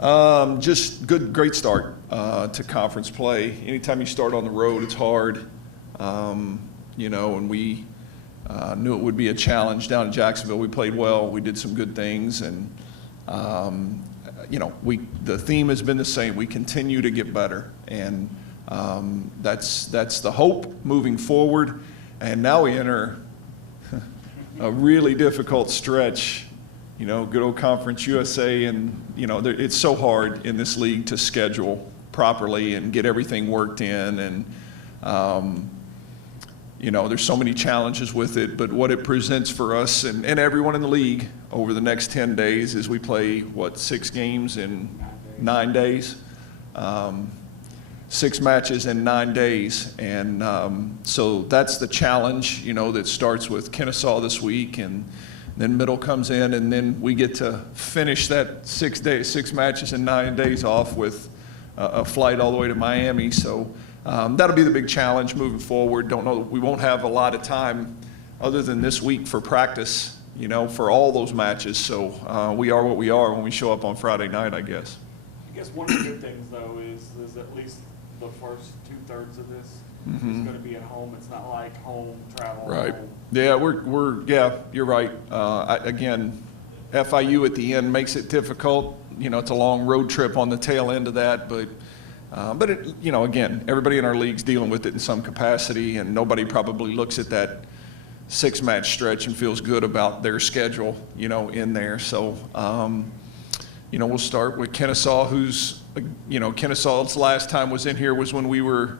Just great start to conference play. Anytime you start on the road, it's hard, and we knew it would be a challenge down in Jacksonville. We played well. We did some good things, and the theme has been the same. We continue to get better, and that's the hope moving forward. And now we enter a really difficult stretch. Good old Conference USA, and it's so hard in this league to schedule properly and get everything worked in, and there's so many challenges with it. But what it presents for us and everyone in the league over the next 10 days is we play 6 games in 9 days, 6 matches in 9 days, and so that's the challenge. That starts with Kennesaw this week, and then Middle comes in, and then we get to finish that 6 matches in 9 days off with a flight all the way to Miami. So that'll be the big challenge moving forward. Don't know, we won't have a lot of time other than this week for practice, for all those matches. So we are what we are when we show up on Friday night, I guess. I guess one of the good things, though, is at least the first 2/3 of this is going to be at home. It's not like home travel. Right. Home. Yeah, you're right. Again, FIU at the end makes it difficult. It's a long road trip on the tail end of that, but again, everybody in our league's dealing with it in some capacity, and nobody probably looks at that 6-match stretch and feels good about their schedule, in there. So, we'll start with Kennesaw, who's, Kennesaw's last time was in here was when we were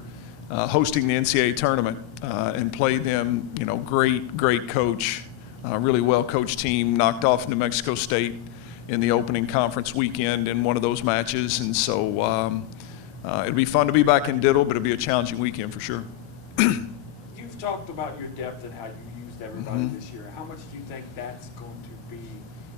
hosting the NCAA tournament and played them. Great coach, really well-coached team, knocked off New Mexico State in the opening conference weekend in one of those matches. And so it'll be fun to be back in Diddle, but it'll be a challenging weekend for sure. You've talked about your depth and how you used everybody this year. How much do you think that's going to be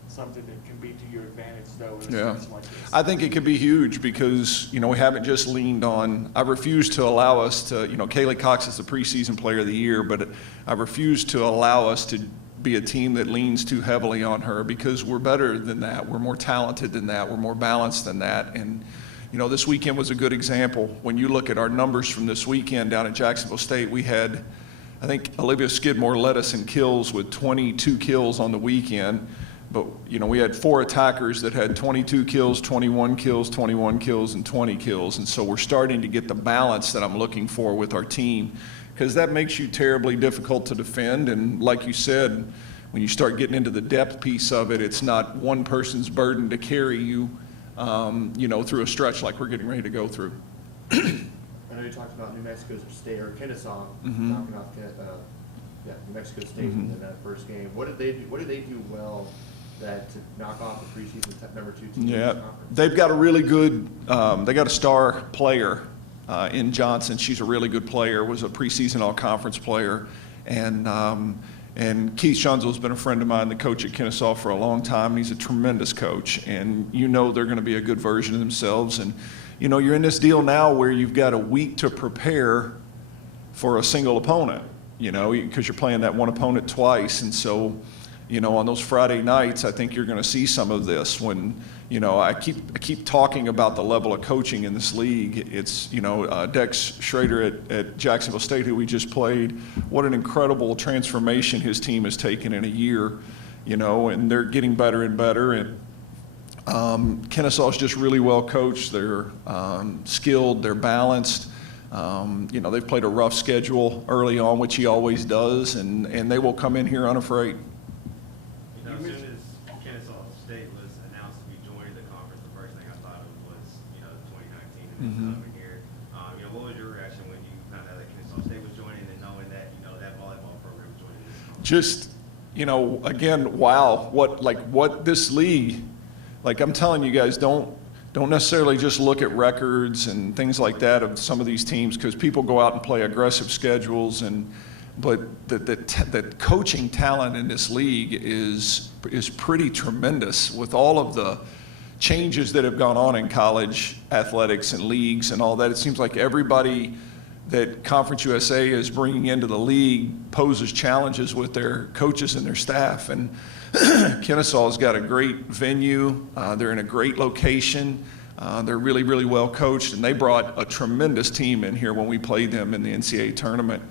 something that can be to your advantage, though, in a situation like this? I think it could be huge because, we haven't just leaned on – I refuse to allow us to – Kaylee Cox is the preseason player of the year, but I refuse to allow us to be a team that leans too heavily on her because we're better than that. We're more talented than that. We're more balanced than that. And, this weekend was a good example. When you look at our numbers from this weekend down at Jacksonville State, we had – I think Olivia Skidmore led us in kills with 22 kills on the weekend. But, we had 4 attackers that had 22 kills, 21 kills, 21 kills, and 20 kills. And so we're starting to get the balance that I'm looking for with our team, because that makes you terribly difficult to defend. And like you said, when you start getting into the depth piece of it, it's not one person's burden to carry you, through a stretch like we're getting ready to go through. I know you talked about New Mexico State, or Kennesaw, knocking off New Mexico State in that first game. What did they do well to knock off the preseason number 2 team? Yeah, they've got a really good. They got a star player in Johnson. She's a really good player. Was a preseason all-conference player, and Keith Shunzel's been a friend of mine, the coach at Kennesaw, for a long time. And he's a tremendous coach, and they're going to be a good version of themselves. And you're in this deal now where you've got a week to prepare for a single opponent. Because you're playing that one opponent twice. And so, on those Friday nights, I think you're going to see some of this when, I keep talking about the level of coaching in this league. It's, Dex Schrader at Jacksonville State, who we just played, what an incredible transformation his team has taken in a year, and they're getting better and better. And Kennesaw's just really well coached. They're skilled, they're balanced. They've played a rough schedule early on, which he always does, and they will come in here unafraid. As soon as Kennesaw State was announced to be joining the conference, the first thing I thought of was, the 2019 and this time of year. What was your reaction when you found out that Kennesaw State was joining and knowing that, that volleyball program was joining this conference? Just, again, wow, what this league, I'm telling you guys, don't necessarily just look at records and things like that of some of these teams, because people go out and play aggressive schedules, but the coaching talent in this league is pretty tremendous with all of the changes that have gone on in college athletics and leagues and all that. It seems like everybody that Conference USA is bringing into the league poses challenges with their coaches and their staff. And Kennesaw's got a great venue. They're in a great location. They're really, really well coached, and they brought a tremendous team in here when we played them in the NCAA tournament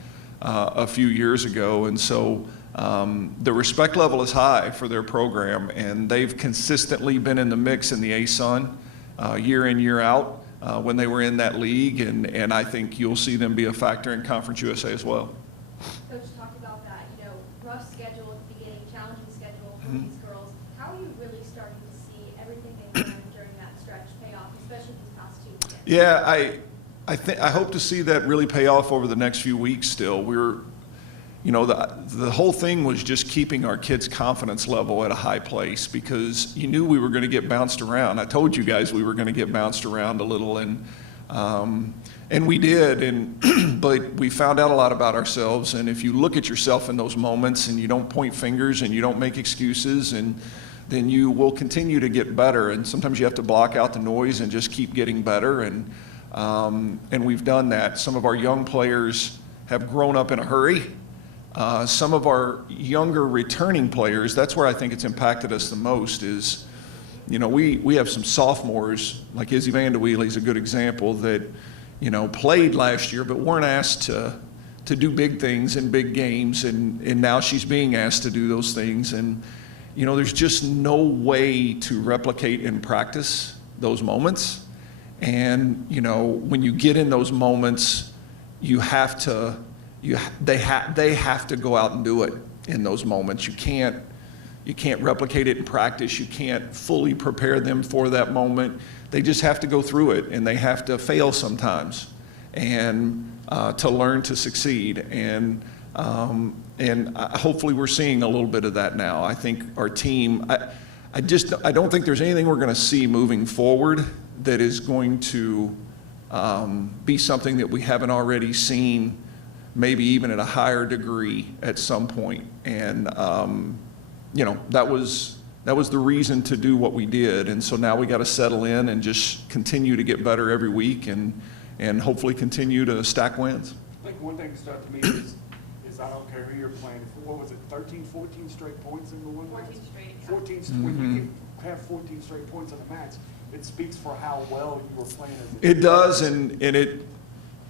a few years ago. And so the respect level is high for their program, and they've consistently been in the mix in the ASUN year in, year out. When they were in that league, and I think you'll see them be a factor in Conference USA as well. Coach talked about that, rough schedule at the beginning, challenging schedule for these girls. How are you really starting to see everything they've learned during that stretch pay off, especially these past 2 weekends? Yeah, I hope to see that really pay off over the next few weeks still. The whole thing was just keeping our kids' confidence level at a high place, because you knew we were going to get bounced around. I told you guys we were going to get bounced around a little, and we did, but we found out a lot about ourselves. And if you look at yourself in those moments and you don't point fingers and you don't make excuses, and then you will continue to get better. And sometimes you have to block out the noise and just keep getting better. And we've done that. Some of our young players have grown up in a hurry. Some of our younger returning players, that's where I think it's impacted us the most is, we have some sophomores, like Izzy Vanderwheely's a good example, that, played last year but weren't asked to do big things in big games, and now she's being asked to do those things. And, there's just no way to replicate in practice those moments. And, when you get in those moments, you have to, they have to go out and do it in those moments. You can't replicate it in practice. You can't fully prepare them for that moment. They just have to go through it, and they have to fail sometimes, and to learn to succeed. And hopefully we're seeing a little bit of that now. I think our team, I don't think there's anything we're going to see moving forward that is going to be something that we haven't already seen, maybe even at a higher degree at some point. And that was the reason to do what we did. And so now we got to settle in and just continue to get better every week, and hopefully continue to stack wins. I think one thing that stuck to me is I don't care who you're playing. What was it, 13, 14 straight points in the one? 14 straight. Yeah. 14 straight. When you can have 14 straight points in a match, it speaks for how well you were playing as a team. It does, and it.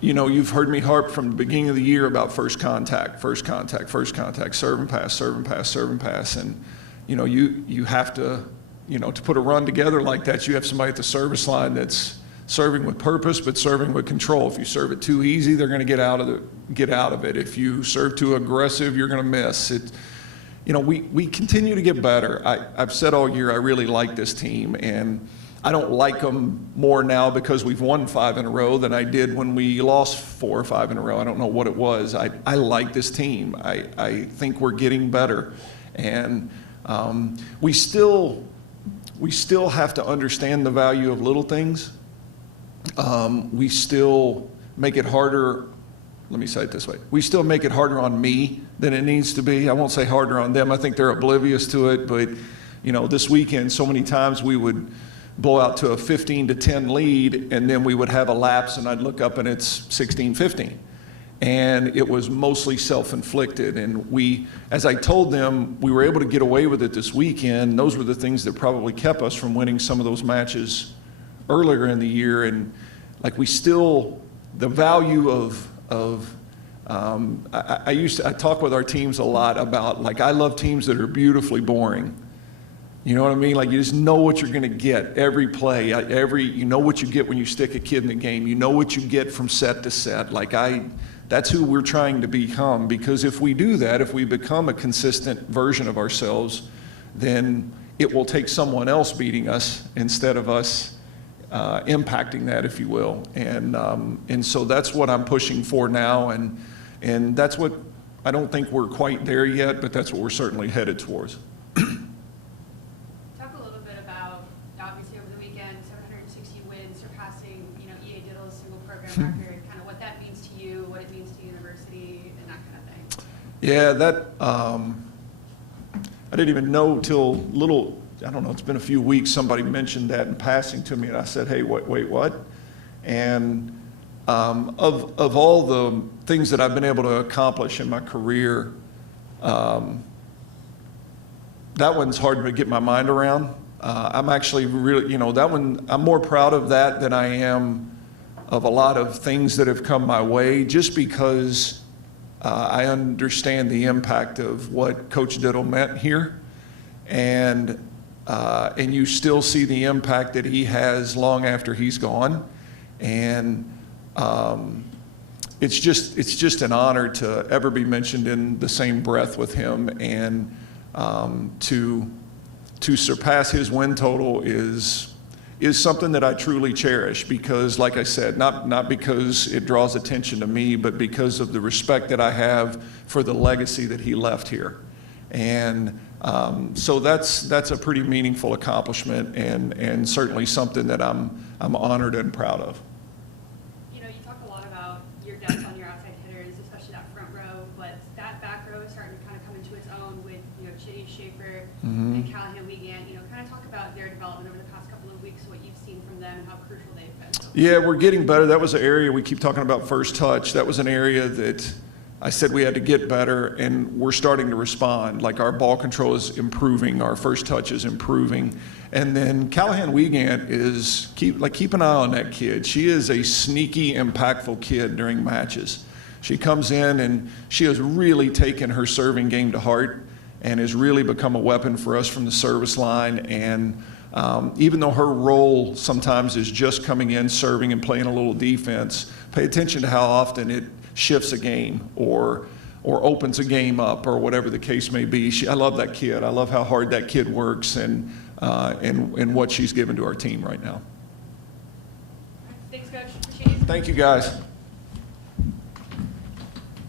You've heard me harp from the beginning of the year about first contact, serve and pass. And, you have to, to put a run together like that, you have somebody at the service line that's serving with purpose, but serving with control. If you serve it too easy, they're going to get out of it. If you serve too aggressive, you're going to miss it. We continue to get better. I've said all year I really like this team, and I don't like them more now because we've won 5 in a row than I did when we lost 4 or 5 in a row. I don't know what it was. I like this team. I think we're getting better. And we still have to understand the value of little things. We still make it harder. Let me say it this way. We still make it harder on me than it needs to be. I won't say harder on them. I think they're oblivious to it. But, this weekend, so many times we would blow out to a 15-10 lead, and then we would have a lapse, and I'd look up and it's 16-15. And it was mostly self-inflicted. And as I told them, we were able to get away with it this weekend. Those were the things that probably kept us from winning some of those matches earlier in the year. And the value of I talk with our teams a lot about, I love teams that are beautifully boring. You know what I mean? You just know what you're going to get every play, you know what you get when you stick a kid in the game. You know what you get from set to set. That's who we're trying to become, because if we do that, if we become a consistent version of ourselves, then it will take someone else beating us instead of us impacting that, if you will. And so that's what I'm pushing for now, and that's what, I don't think we're quite there yet, but that's what we're certainly headed towards. Talk a little bit about, obviously over the weekend, 760 wins, surpassing, EA Diddle's single program record, kind of what that means to you, what it means to the university, and that kind of thing. Yeah, that, I didn't even know till I don't know, it's been a few weeks, somebody mentioned that in passing to me, and I said, hey, wait, what? And Of all the things that I've been able to accomplish in my career, that one's hard to get my mind around. I'm actually really, that one, I'm more proud of that than I am of a lot of things that have come my way, just because I understand the impact of what Coach Diddle meant here. And you still see the impact that he has long after he's gone. And it's just an honor to ever be mentioned in the same breath with him, and to surpass his win total is something that I truly cherish, because, like I said, not because it draws attention to me, but because of the respect that I have for the legacy that he left here. And so that's a pretty meaningful accomplishment, and certainly something that I'm honored and proud of. You know, you talk a lot about your depth on your outside hitters, especially that front row, but that back row is starting to kind of come into its own with, Chitty Schaefer and Callahan Wiegand. Kind of talk about their development over the past couple of weeks, what you've seen from them and how crucial they've been. Yeah, we're getting better. That was an area we keep talking about, first touch. That was an area that I said we had to get better, and we're starting to respond. Like, our ball control is improving, our first touch is improving. And then Callahan Wiegand is, keep an eye on that kid. She is a sneaky, impactful kid during matches. She comes in and she has really taken her serving game to heart, and has really become a weapon for us from the service line. And even though her role sometimes is just coming in, serving, and playing a little defense, pay attention to how often it shifts a game or opens a game up, or whatever the case may be. I love that kid. I love how hard that kid works, and what she's given to our team right now. Thanks, Coach. Appreciate you. Thank you, guys.